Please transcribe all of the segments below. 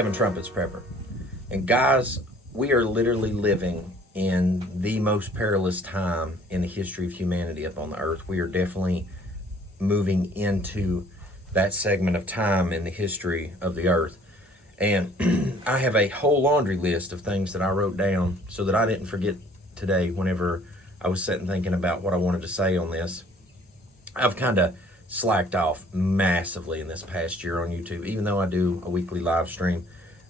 seven trumpets prepper. And guys, we are literally living in the most perilous time in the history of humanity up on the earth. We are definitely moving into that segment of time in the history of the earth. And I have a whole laundry list of things that I wrote down so that I didn't forget today whenever I was sitting thinking about what I wanted to say on this. I've kind of slacked off massively in this past year on YouTube, even though I do a weekly live stream.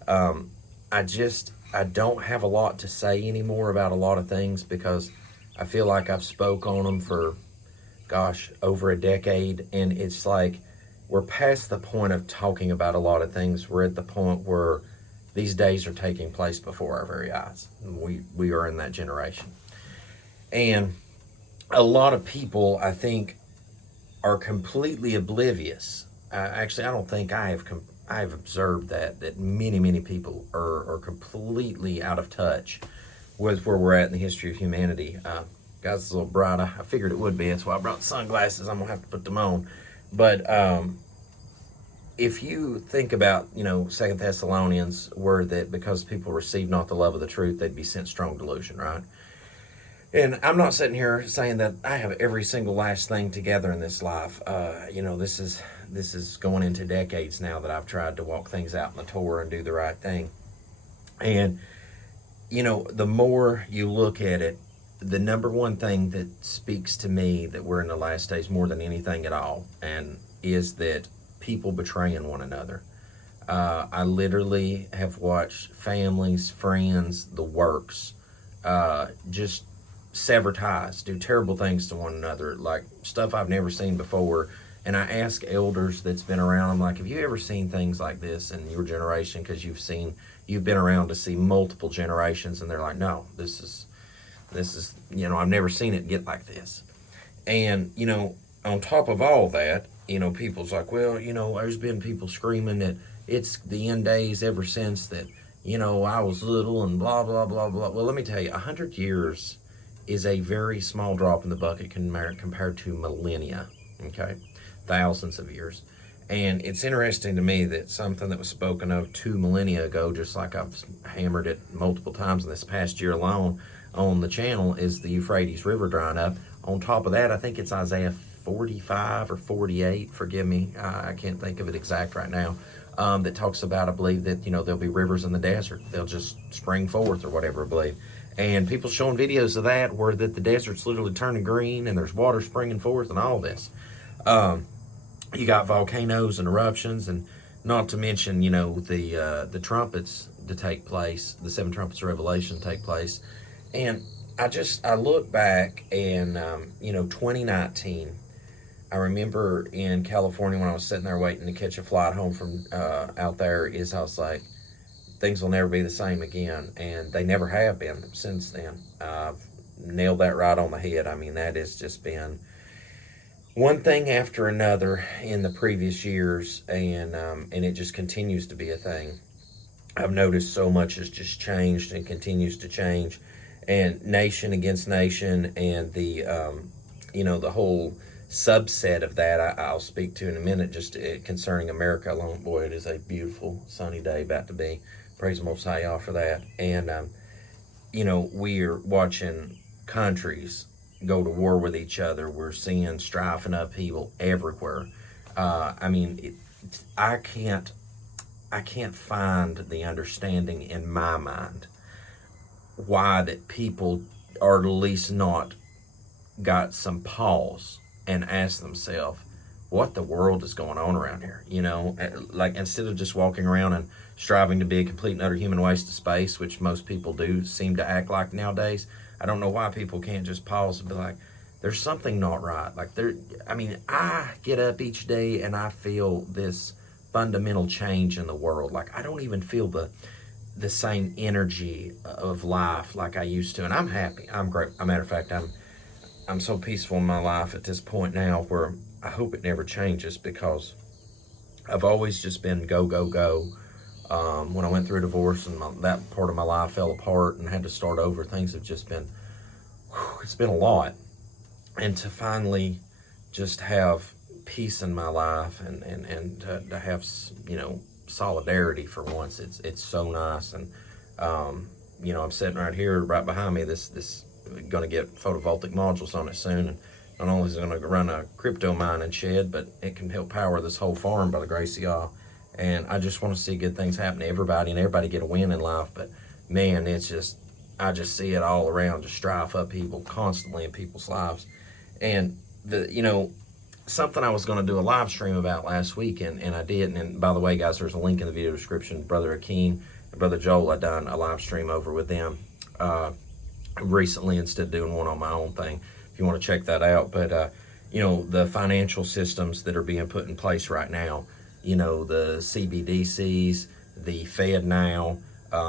I don't have a lot to say anymore about a lot of things because I feel like I've spoke on them for, over a decade, and it's like we're past the point of talking about a lot of things. We're at the point where these days are taking place before our very eyes. We are in that generation. And a lot of people, I think, are completely oblivious. I don't think I have observed that many people are completely out of touch with where we're at in the history of humanity. Guys, it's a little bright. I figured it would be. That's why I brought sunglasses. I'm gonna have to put them on. But if you think about, 2 Thessalonians, where that because people receive not the love of the truth, they'd be sent strong delusion, right? And I'm not sitting here saying that I have every single last thing together in this life. This is going into decades now that I've tried to walk things out in the Torah and do the right thing. And, the more you look at it, the number one thing that speaks to me that we're in the last days more than anything at all, and is that people betraying one another. I literally have watched families, friends, the works, just sever ties, do terrible things to one another, like stuff I've never seen before. And I ask elders that's been around, I'm like, have you ever seen things like this in your generation? Because you've been around to see multiple generations. And they're like, no, this is, I've never seen it get like this. And, on top of all that, people's like, well, there's been people screaming that it's the end days ever since that, I was little and blah, blah, blah, blah. Well, let me tell you, 100 years is a very small drop in the bucket compared to millennia, okay? Thousands of years. And it's interesting to me that something that was spoken of 2 millennia ago, just like I've hammered it multiple times in this past year alone on the channel, is the Euphrates River drying up. On top of that, I think it's Isaiah 45 or 48, forgive me, I can't think of it exact right now, that talks about, I believe, that, there'll be rivers in the desert. They'll just spring forth or whatever, I believe. And people showing videos of that where that the desert's literally turning green and there's water springing forth and all this. You got volcanoes and eruptions, and not to mention, the trumpets to take place, the 7 trumpets of Revelation take place. And I look back and, 2019, I remember in California when I was sitting there waiting to catch a flight home from out there, I was like, things will never be the same again. And they never have been since then. I've nailed that right on the head. I mean, that has just been one thing after another in the previous years, and it just continues to be a thing. I've noticed so much has just changed and continues to change, and nation against nation, and the the whole subset of that I'll speak to in a minute, just concerning America alone. Boy, it is a beautiful sunny day about to be. Praise the Most High for that. And we're watching countries go to war with each other. We're seeing strife and upheaval everywhere. I can't find the understanding in my mind why that people are at least not got some pause and ask themselves what the world is going on around here. Like, instead of just walking around and striving to be a complete and utter human waste of space, which most people do seem to act like nowadays, I don't know why people can't just pause and be like, there's something not right. Like, I get up each day and I feel this fundamental change in the world. Like, I don't even feel the same energy of life like I used to. And I'm happy. I'm great. As a matter of fact, I'm so peaceful in my life at this point now where I hope it never changes, because I've always just been go, go, go. When I went through a divorce and that part of my life fell apart and had to start over, things have just been, it's been a lot. And to finally just have peace in my life and to have, solidarity for once. It's so nice. And I'm sitting right here, right behind me. This going to get photovoltaic modules on it soon, and not only is it going to run a crypto mining shed, but it can help power this whole farm by the grace of y'all. And I just want to see good things happen to everybody, and everybody get a win in life. But man, I just see it all around, just strife up people constantly in people's lives. And something I was going to do a live stream about last week, and I did. And by the way, guys, there's a link in the video description. Brother Akeen and Brother Joel, I done a live stream over with them recently instead of doing one on my own thing. If you want to check that out. But the financial systems that are being put in place right now, the CBDCs, the Fed now,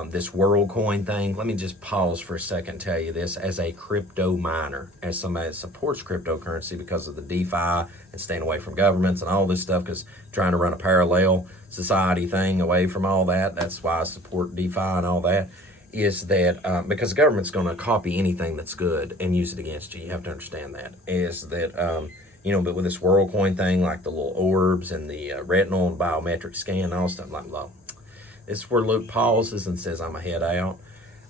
this WorldCoin thing. Let me just pause for a second and tell you this. As a crypto miner, as somebody that supports cryptocurrency because of the DeFi and staying away from governments and all this stuff, because trying to run a parallel society thing away from all that, that's why I support DeFi and all that, is that because the government's going to copy anything that's good and use it against you. You have to understand that. Is that, but with this WorldCoin thing, like the little orbs and the retinal and biometric scan and all stuff, like, well, this is where Luke pauses and says, I'm a head out.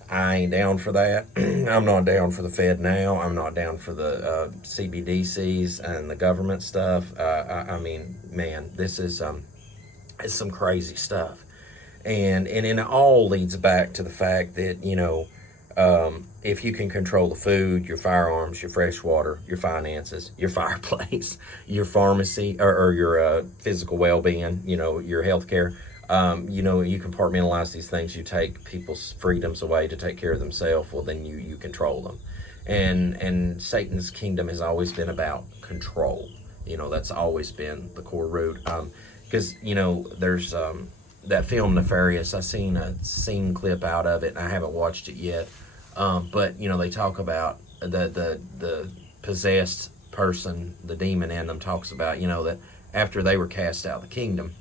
I ain't down for that. I'm not down for the Fed now. I'm not down for the CBDCs and the government stuff. I mean, man, this is it's some crazy stuff. And it all leads back to the fact that, if you can control the food, your firearms, your fresh water, your finances, your fireplace, your pharmacy, or your physical well-being, your health care, you compartmentalize these things. You take people's freedoms away to take care of themselves. Well, then you control them. And Satan's kingdom has always been about control. That's always been the core root. Because, there's that film Nefarious. I seen a scene clip out of it, and I haven't watched it yet. But they talk about the possessed person, the demon in them talks about, that after they were cast out of the kingdom,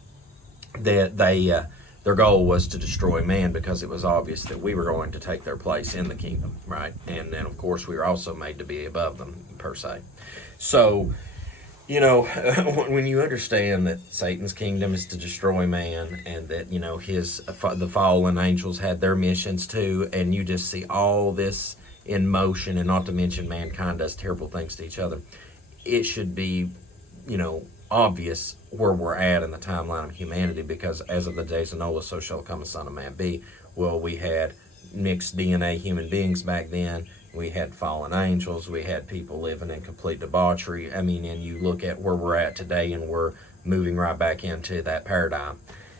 that their goal was to destroy man, because it was obvious that we were going to take their place in the kingdom, right? And then of course we were also made to be above them, per se. So when you understand that Satan's kingdom is to destroy man, and that the fallen angels had their missions too, and you just see all this in motion, and not to mention mankind does terrible things to each other, it should be obvious where we're at in the timeline of humanity, because as of the days of Noah, so shall come the Son of Man be. Well, we had mixed DNA human beings back then. We had fallen angels. We had people living in complete debauchery. I mean, and you look at where we're at today, and we're moving right back into that paradigm.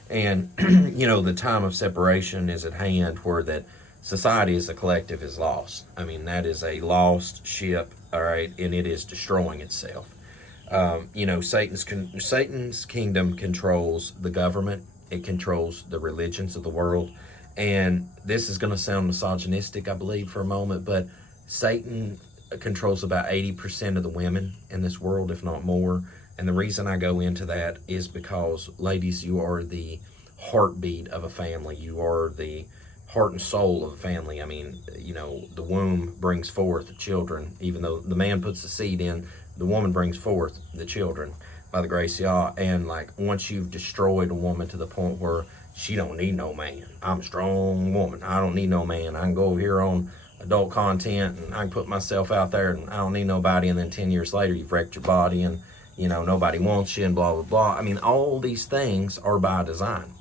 And, the time of separation is at hand, where that society as a collective is lost. I mean, that is a lost ship, all right, and it is destroying itself. Satan's kingdom controls the government. It controls the religions of the world. And this is going to sound misogynistic, I believe, for a moment, but Satan controls about 80% of the women in this world, if not more. And the reason I go into that is because, ladies, you are the heartbeat of a family. You are the heart and soul of a family. I mean, the womb brings forth children. Even though the man puts the seed in, the woman brings forth the children by the grace of God. And like, once you've destroyed a woman to the point where she don't need no man, I'm a strong woman, I don't need no man, I can go here on adult content and I can put myself out there and I don't need nobody, and then 10 years later you've wrecked your body and nobody wants you and blah blah blah. I mean, all these things are by design.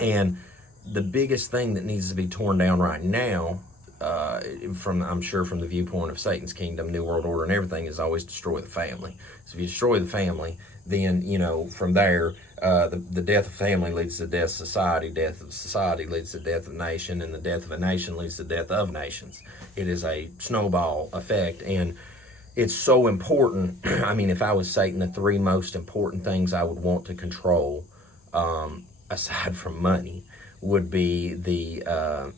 And the biggest thing that needs to be torn down right now, I'm sure from the viewpoint of Satan's kingdom, New World Order and everything, is always destroy the family. So if you destroy the family, then, from there, the death of family leads to the death of society. Death of society leads to the death of a nation, and the death of a nation leads to the death of nations. It is a snowball effect, and it's so important. I mean, if I was Satan, the three most important things I would want to control, aside from money, would be the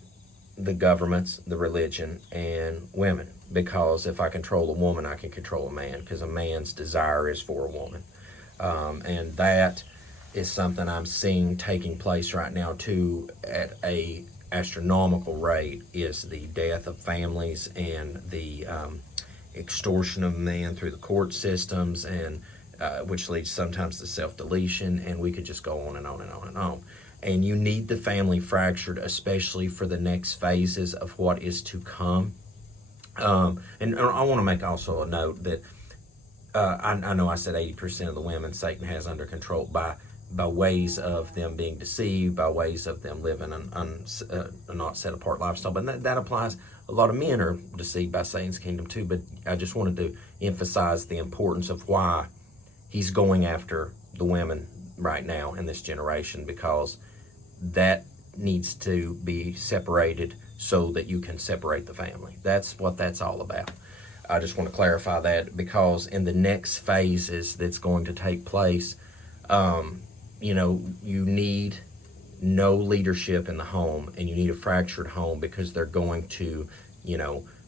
governments, the religion, and women. Because if I control a woman, I can control a man, because a man's desire is for a woman. And that is something I'm seeing taking place right now too, at a astronomical rate, is the death of families and the extortion of man through the court systems, and which leads sometimes to self-deletion, and we could just go on and on and on and on. And you need the family fractured, especially for the next phases of what is to come. And I want to make also a note that I know I said 80% of the women Satan has under control by ways of them being deceived, by ways of them living a not set apart lifestyle. But that applies. A lot of men are deceived by Satan's kingdom too. But I just wanted to emphasize the importance of why he's going after the women right now in this generation, because that needs to be separated so that you can separate the family. That's what that's all about. I just want to clarify that, because in the next phases that's going to take place, you need no leadership in the home, and you need a fractured home, because they're going to,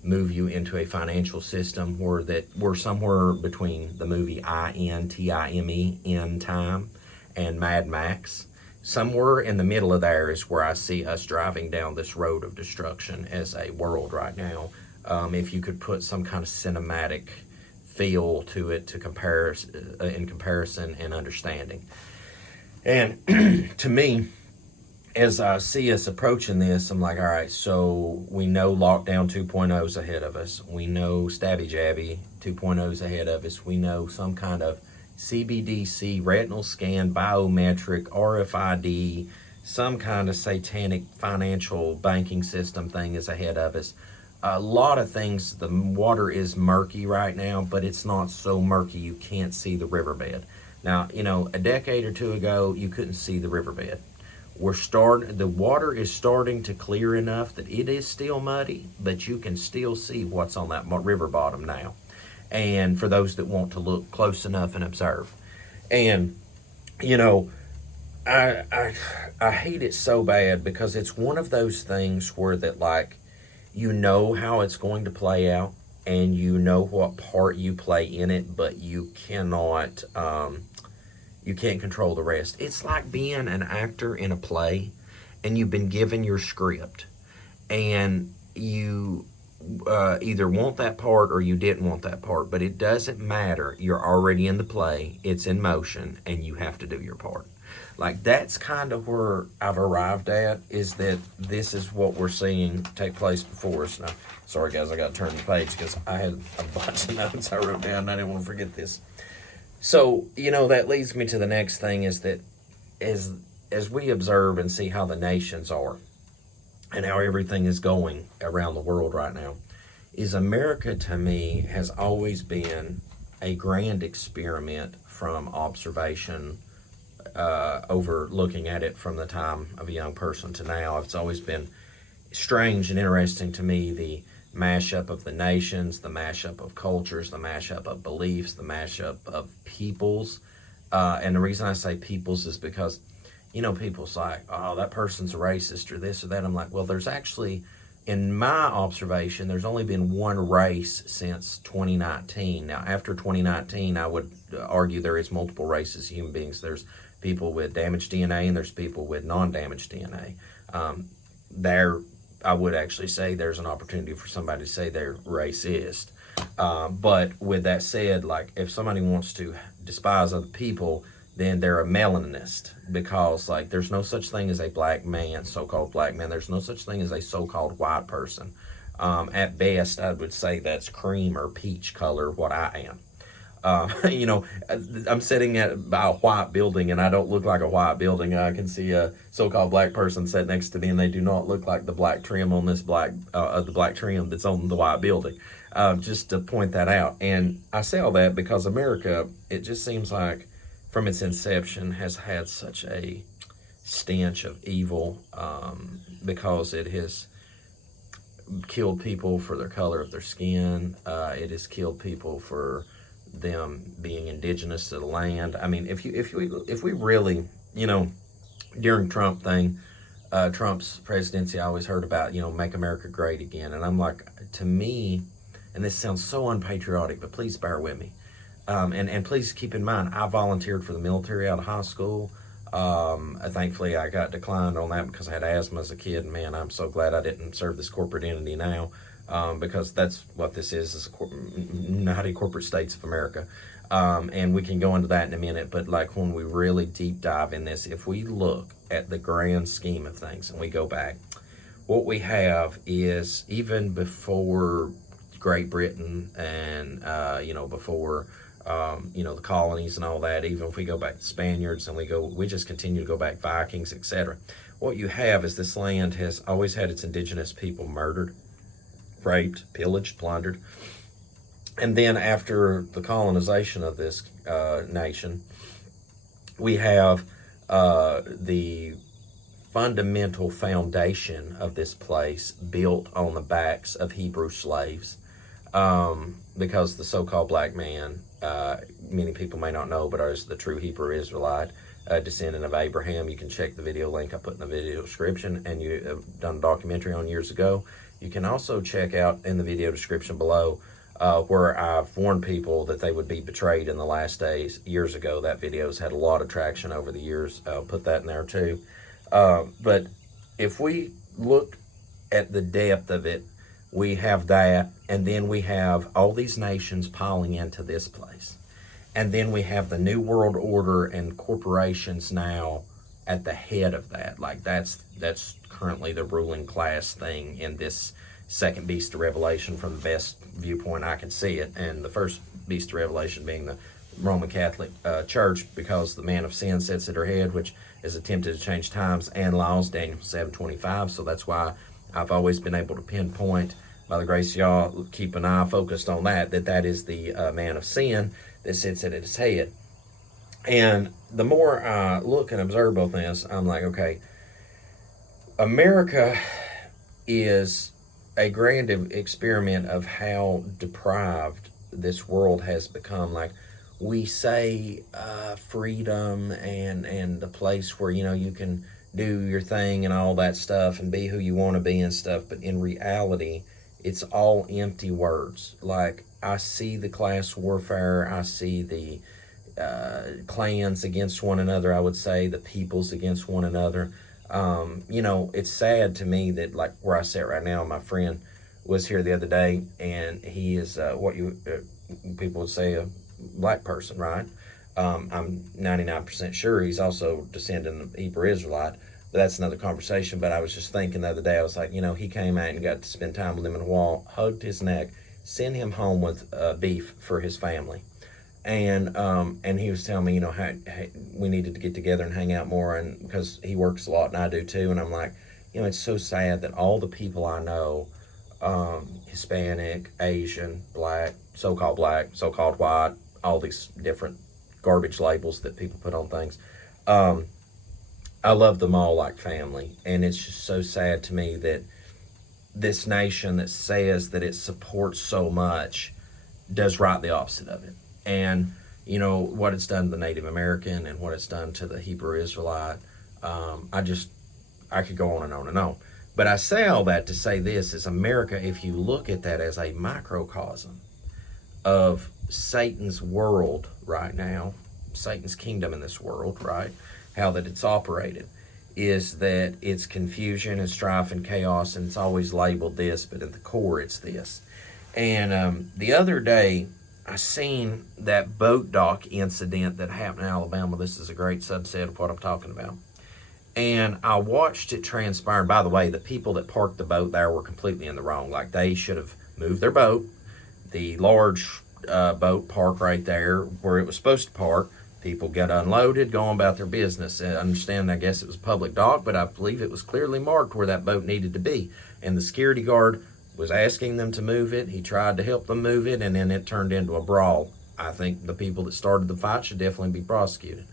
move you into a financial system where we're somewhere between the movie INTIME, End Time, and Mad Max. Somewhere in the middle of there is where I see us driving down this road of destruction as a world right now. If you could put some kind of cinematic feel to it in comparison and understanding. And to me, as I see us approaching this, I'm like, all right, so we know lockdown 2.0 is ahead of us. We know stabby jabby 2.0 is ahead of us. We know some kind of CBDC, retinal scan, biometric, RFID, some kind of satanic financial banking system thing is ahead of us. A lot of things, the water is murky right now, but it's not so murky you can't see the riverbed. Now, a decade or two ago, you couldn't see the riverbed. The water is starting to clear enough that it is still muddy, but you can still see what's on that river bottom now. And for those that want to look close enough and observe. And, I hate it so bad, because it's one of those things where that, like, how it's going to play out, and what part you play in it, but you cannot, you can't control the rest. It's like being an actor in a play, and you've been given your script, and you either want that part or you didn't want that part, but it doesn't matter. You're already in the play, it's in motion, and you have to do your part. Like, that's kind of where I've arrived at, is that this is what we're seeing take place before us. Now, sorry guys, I got to turn the page because I had a bunch of notes I wrote down and I didn't want to forget this. So, that leads me to the next thing, is that as we observe and see how the nations are and how everything is going around the world right now, is America, to me, has always been a grand experiment from observation, over looking at it from the time of a young person to now. It's always been strange and interesting to me, the mashup of the nations, the mashup of cultures, the mashup of beliefs, the mashup of peoples. And the reason I say peoples is because, people's like, oh, that person's a racist or this or that. I'm like, well, there's actually, in my observation, there's only been one race since 2019. Now, after 2019, I would argue there is multiple races of human beings. There's people with damaged DNA and there's people with non-damaged DNA. I would actually say there's an opportunity for somebody to say they're racist. But with that said, like, if somebody wants to despise other people, then they're a melaninist, because, like, there's no such thing as a black man, so-called black man. There's no such thing as a so-called white person. At best, I would say that's cream or peach color, what I am. I'm sitting by a white building and I don't look like a white building. I can see a so-called black person sitting next to me and they do not look like the black trim on this the black trim that's on the white building. Just to point that out. And I say all that because America, it just seems like from its inception has had such a stench of evil, because it has killed people for their color of their skin. It has killed people for them being indigenous to the land. I mean, if we really, during Trump's presidency, I always heard about, make America great again. And I'm like, to me, and this sounds so unpatriotic, but please bear with me. And please keep in mind, I volunteered for the military out of high school. Thankfully, I got declined on that because I had asthma as a kid. And man, I'm so glad I didn't serve this corporate entity now, because that's what this is United Corporate States of America. And we can go into that in a minute. But like when we really deep dive in this, if we look at the grand scheme of things and we go back, what we have is even before Great Britain and before the colonies and all that, even if we go back to Spaniards and we just continue to go back, Vikings, etc. What you have is this land has always had its indigenous people murdered, raped, pillaged, plundered. And then after the colonization of this nation, we have the fundamental foundation of this place built on the backs of Hebrew slaves, because the so-called black man, many people may not know, but is the true Hebrew Israelite, descendant of Abraham. You can check the video link I put in the video description, and you have done a documentary on years ago. You can also check out in the video description below where I've warned people that they would be betrayed in the last days years ago. That video's had a lot of traction over the years. I'll put that in there too. But if we look at the depth of it, we have that, and then we have all these nations piling into this place. And then we have the New World Order and corporations now at the head of that. Like that's currently the ruling class thing in this second beast of Revelation from the best viewpoint I can see it. And the first beast of Revelation being the Roman Catholic Church, because the man of sin sits at her head, which is attempted to change times and laws, Daniel 7:25. So that's why I've always been able to pinpoint, by the grace of y'all, keep an eye focused on that is the man of sin that sits at his head. And the more I look and observe both this, I'm like, okay, America is a grand experiment of how deprived this world has become. Like, we say freedom and the place where you can do your thing and all that stuff and be who you want to be and stuff, but in reality it's all empty words. Like, I see the class warfare, I see the clans against one another, I would say the peoples against one another. It's sad to me that, like where I sit right now, my friend was here the other day, and he is what you people would say a black person, right? I'm 99% sure he's also descendant of Hebrew Israelite, but that's another conversation. But I was just thinking the other day, I was like, he came out and got to spend time with him in the wall, hugged his neck, sent him home with beef for his family. And he was telling me, how we needed to get together and hang out more, and because he works a lot and I do too. And I'm like, it's so sad that all the people I know, Hispanic, Asian, black, so-called white, all these different garbage labels that people put on things, I love them all like family. And it's just so sad to me that this nation that says that it supports so much does right the opposite of it. And what it's done to the Native American and what it's done to the Hebrew Israelite, I could go on and on and on. But I say all that to say this is, America, if you look at that as a microcosm of Satan's world right now, Satan's kingdom in this world, right? How that it's operated is that it's confusion and strife and chaos, and it's always labeled this, but at the core it's this. And the other day, I seen that boat dock incident that happened in Alabama. This is a great subset of what I'm talking about. And I watched it transpire. By the way, the people that parked the boat there were completely in the wrong. Like, they should have moved their boat. The large boat parked right there where it was supposed to park. People got unloaded, going about their business. I understand, I guess it was a public dock, but I believe it was clearly marked where that boat needed to be. And the security guard was asking them to move it. He tried to help them move it, and then it turned into a brawl. I think the people that started the fight should definitely be prosecuted.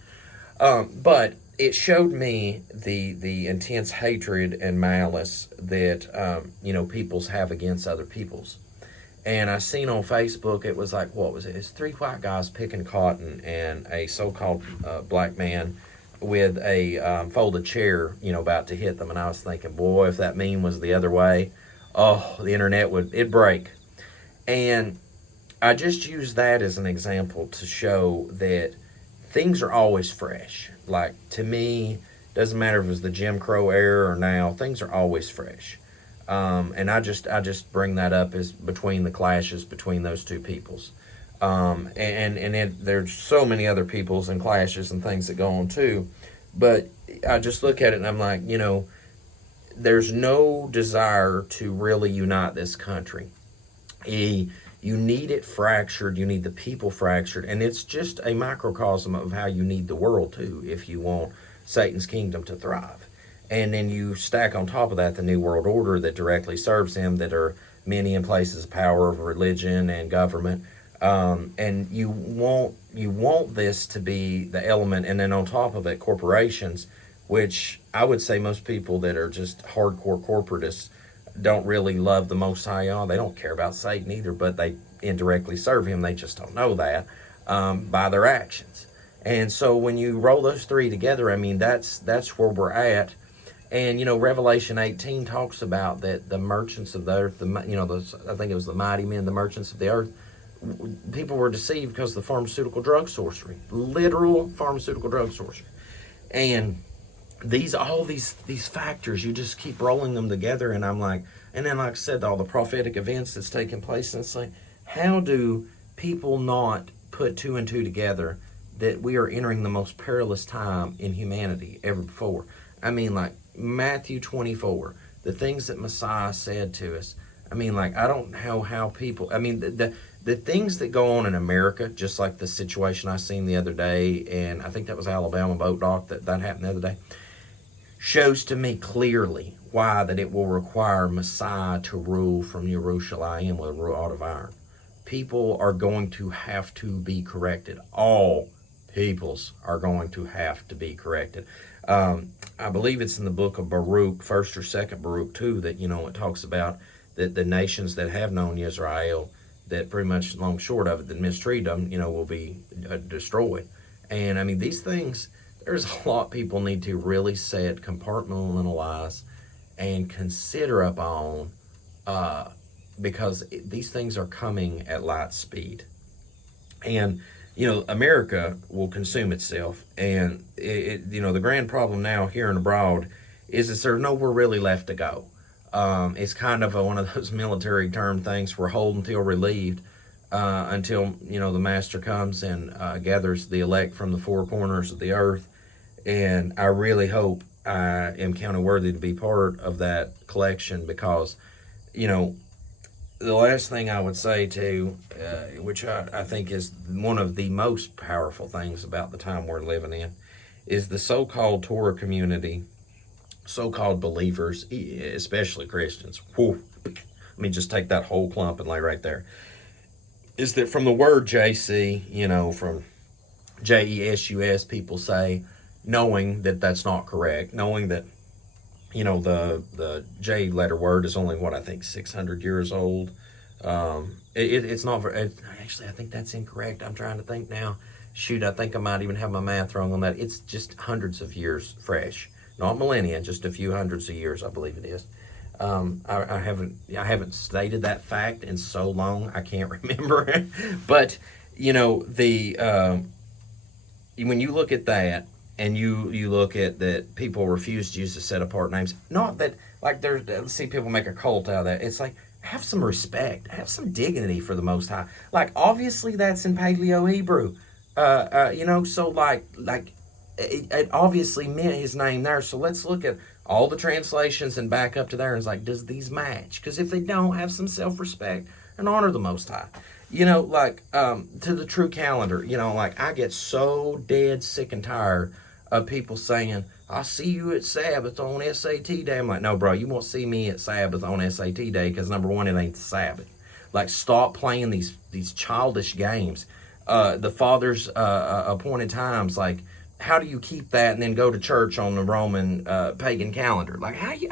But it showed me the intense hatred and malice that peoples have against other peoples. And I seen on Facebook, it was like, what was it? It's 3 white guys picking cotton and a so-called black man with a folded chair, about to hit them. And I was thinking, boy, if that meme was the other way, oh, the internet it'd break. And I just use that as an example to show that things are always fresh. Like, to me, doesn't matter if it was the Jim Crow era or now, things are always fresh. And I just bring that up as between the clashes between those two peoples. There's so many other peoples and clashes and things that go on too. But I just look at it and I'm like, there's no desire to really unite this country. You need it fractured. You need the people fractured. And it's just a microcosm of how you need the world too if you want Satan's kingdom to thrive. And then you stack on top of that the New World Order that directly serves him, that are many in places of power of religion and government. And you want this to be the element, and then on top of it, corporations, which I would say most people that are just hardcore corporatists don't really love the Most High. They don't care about Satan either, but they indirectly serve him. They just don't know that by their actions. And so when you roll those three together, I mean, that's where we're at. And Revelation 18 talks about that the merchants of the earth, I think it was the mighty men, the merchants of the earth. People were deceived because of the pharmaceutical drug sorcery, literal pharmaceutical drug sorcery, and all these factors, you just keep rolling them together, and I'm like, and then like I said, all the prophetic events that's taking place, and it's like, how do people not put two and two together that we are entering the most perilous time in humanity ever before? I mean, like Matthew 24, the things that Messiah said to us. I mean, like, I don't know how people, I mean, the things that go on in America, just like the situation I seen the other day, and I think that was Alabama boat dock that happened the other day, shows to me clearly why that it will require Messiah to rule from Jerusalem with a rod of iron. People are going to have to be corrected. All peoples are going to have to be corrected. I believe it's in the book of Baruch, 1st or 2nd Baruch too, that, it talks about that the nations that have known Israel, that pretty much long short of it, that mistreat them, will be destroyed. And I mean, these things, there's a lot people need to really sit, compartmentalize, and consider upon, because these things are coming at light speed. And America will consume itself, and the grand problem now here and abroad is that there's nowhere really left to go. It's kind of one of those military term things. We're holding till relieved until the master comes and gathers the elect from the four corners of the earth. And I really hope I am counted worthy to be part of that collection, because the last thing I would say too, which I think is one of the most powerful things about the time we're living in, is the so-called Torah community, so-called believers, especially Christians. Whew, let me just take that whole clump and lay right there. Is that from the word JC, from JESUS, people say, knowing that that's not correct, knowing that the J letter word is only what I think 600 years old. It's not actually, I think that's incorrect. I'm trying to think now. Shoot, I think I might even have my math wrong on that. It's just hundreds of years fresh, not millennia, just a few hundreds of years, I believe it is. I haven't stated that fact in so long I can't remember it. But when you look at that, and you look at that, people refuse to use the set apart names. Not that, like, let's see people make a cult out of that. It's like, have some respect, have some dignity for the Most High. Like, obviously that's in Paleo Hebrew, so like it obviously meant his name there. So let's look at all the translations and back up to there, and it's like, does these match? Because if they don't, have some self-respect and honor the Most High. To the true calendar, I get so dead sick and tired of people saying, I'll see you at Sabbath on SAT day. I'm like, no, bro, you won't see me at Sabbath on SAT day, because number one, it ain't the Sabbath. Like, stop playing these childish games. The Father's appointed times, like, how do you keep that and then go to church on the Roman pagan calendar? Like, how you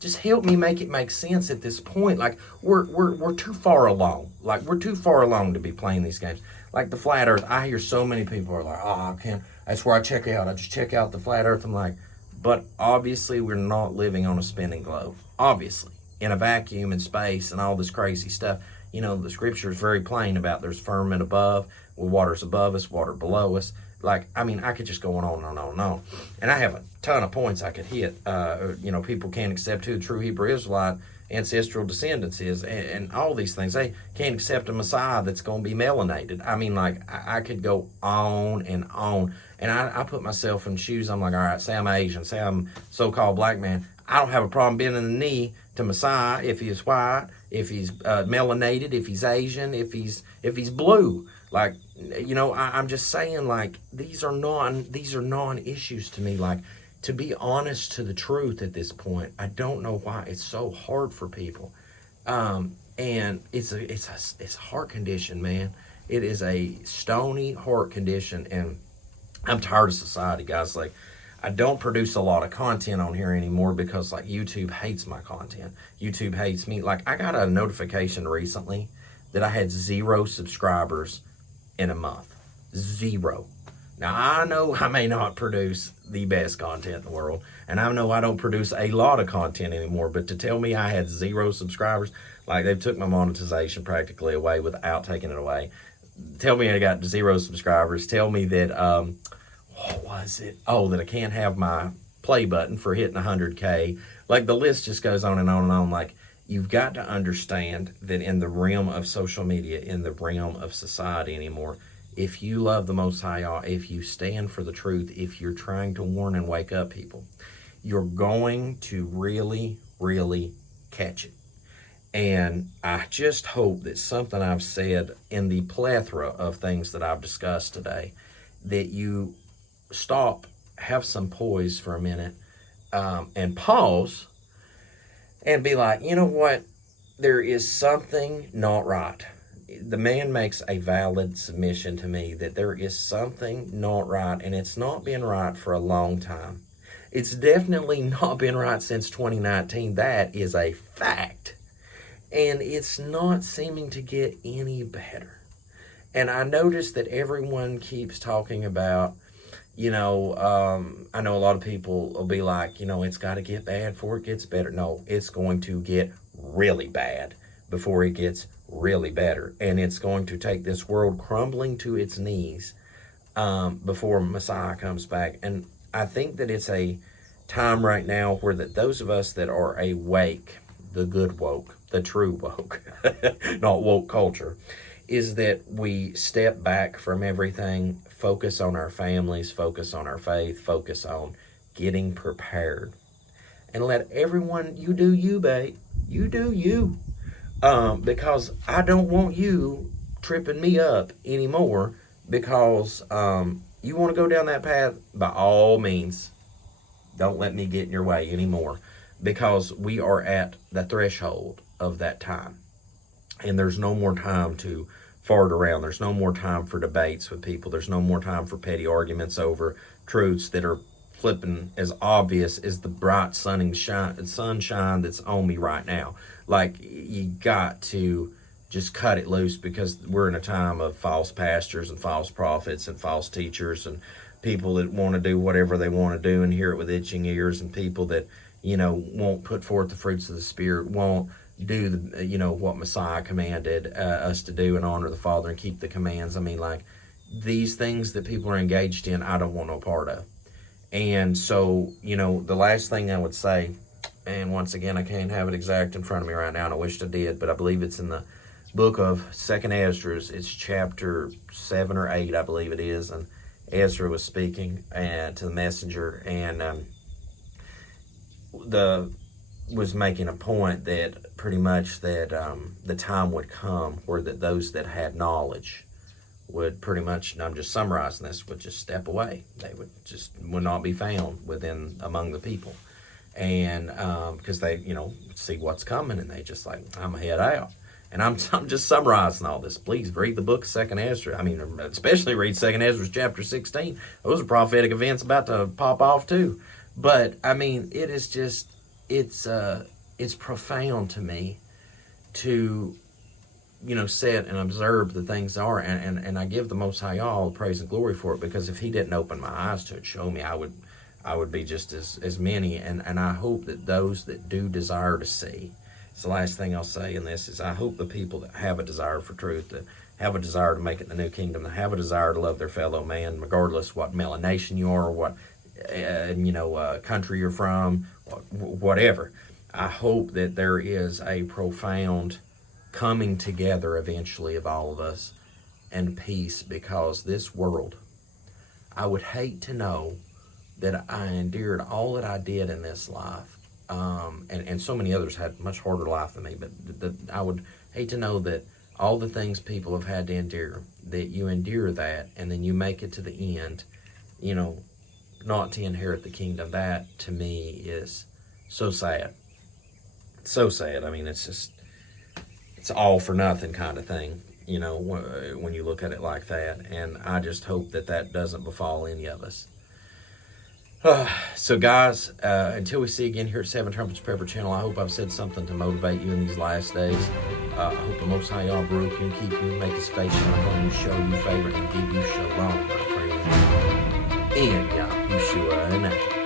just help me make it make sense at this point. Like, we're too far along. Like, we're too far along to be playing these games. Like the flat earth, I hear so many people are like, I can't. That's where I check out. I just check out the flat earth. I'm like, but obviously we're not living on a spinning globe. Obviously, in a vacuum in space and all this crazy stuff. The scripture is very plain about there's firmament above, water's above us, water below us. Like, I mean, I could just go on and on and on and on. And I have a ton of points I could hit. People can't accept who the true Hebrew Israelite ancestral descendants is, and all these things. They can't accept a Messiah that's going to be melanated. I mean, like, I could go on and on. And I put myself in shoes. I'm like, all right, say I'm Asian, say I'm so-called black man. I don't have a problem bending the knee to Messiah if he's white, if he's melanated, if he's Asian, if he's blue. Like, I'm just saying, like, these are non-issues to me. Like, to be honest to the truth at this point, I don't know why it's so hard for people. And it's a heart condition, man. It is a stony heart condition, and I'm tired of society, guys. Like, I don't produce a lot of content on here anymore because, like, YouTube hates my content. YouTube hates me. Like, I got a notification recently that I had 0 subscribers in a month. 0. Now, I know I may not produce the best content in the world, and I know I don't produce a lot of content anymore, but to tell me I had 0 subscribers, like, they've took my monetization practically away without taking it away. Tell me I got 0 subscribers. Tell me that, what was it? Oh, that I can't have my play button for hitting 100K. Like, the list just goes on and on and on. Like, you've got to understand that in the realm of social media, in the realm of society anymore, if you love the Most High, if you stand for the truth, if you're trying to warn and wake up people, you're going to really, really catch it. And I just hope that something I've said in the plethora of things that I've discussed today, that you stop, have some poise for a minute, and pause and be like, you know what? There is something not right. The man makes a valid submission to me that there is something not right, and it's not been right for a long time. It's definitely not been right since 2019. That is a fact. And it's not seeming to get any better. And I notice that everyone keeps talking about, I know a lot of people will be like, it's got to get bad before it gets better. No, it's going to get really bad before it gets really better. And it's going to take this world crumbling to its knees before Messiah comes back. And I think that it's a time right now where that those of us that are awake, the good woke, the true woke, not woke culture, is that we step back from everything, focus on our families, focus on our faith, focus on getting prepared. And let everyone, you do you, babe. You do you. Because I don't want you tripping me up anymore because you want to go down that path, by all means, don't let me get in your way anymore, because we are at the threshold of that time. And there's no more time to fart around. There's no more time for debates with people. There's no more time for petty arguments over truths that are flipping as obvious as the bright sunshine that's on me right now. Like, you got to just cut it loose, because we're in a time of false pastors and false prophets and false teachers and people that want to do whatever they want to do and hear it with itching ears, and people that, won't put forth the fruits of the Spirit, won't do the, what Messiah commanded us to do and honor the Father and keep the commands. I mean, like, these things that people are engaged in, I don't want no part of. And so, the last thing I would say, and once again, I can't have it exact in front of me right now, and I wish I did, but I believe it's in the book of 2nd Ezra. It's chapter 7 or 8, I believe it is, and Ezra was speaking to the messenger, and was making a point that pretty much that the time would come where that those that had knowledge would pretty much, and I'm just summarizing this, would just step away. They would not be found among the people. And because they, see what's coming, and they just like, I'm gonna head out. And I'm just summarizing all this. Please read the book of 2nd Ezra. I mean, especially read 2nd Ezra chapter 16. Those are prophetic events about to pop off too. But I mean, it is just, it's profound to me to, sit and observe the things that are, and I give the Most High all praise and glory for it, because if He didn't open my eyes to it, show me, I would be just as many, and I hope that those that do desire to see So the last thing I'll say in this is I hope the people that have a desire for truth, that have a desire to make it in the new kingdom, that have a desire to love their fellow man, regardless what melanation you are or what country you're from, whatever. I hope that there is a profound coming together eventually of all of us and peace, because this world, I would hate to know that I endured all that I did in this life, and so many others had much harder life than me, but I would hate to know that all the things people have had to endure, that you endure that and then you make it to the end, not to inherit the kingdom. That to me is so sad. So sad. I mean, it's all for nothing kind of thing, when you look at it like that. And I just hope that doesn't befall any of us. So guys, until we see again here at Seven Trumpets Prepper Channel, I hope I've said something to motivate you in these last days. I hope the Most High Yah broke you and keep you, make His face shine upon you, show you favor, and give you shalom, my friend. In Yahushua and